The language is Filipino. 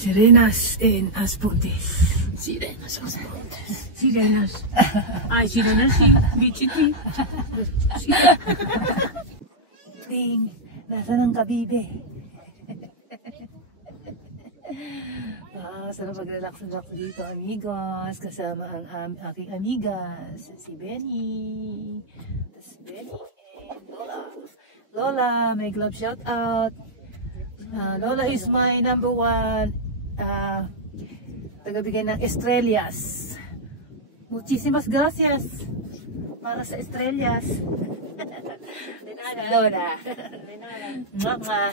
Sirenas en Aspuntes. Sirenas en Aspuntes. Sirenas. Ay, sirenas sí. Bichiti. Ting, nasa ng kabibe? Sarap mag-relax dito, amigos. Kasama ang aking amigas. Si Benny. Tapos Benny and Lola. Lola, may glove shout out. Lola is my number one tagabigay ng estrellas. Muchísimas gracias para sa estrellas. Lola. Mama.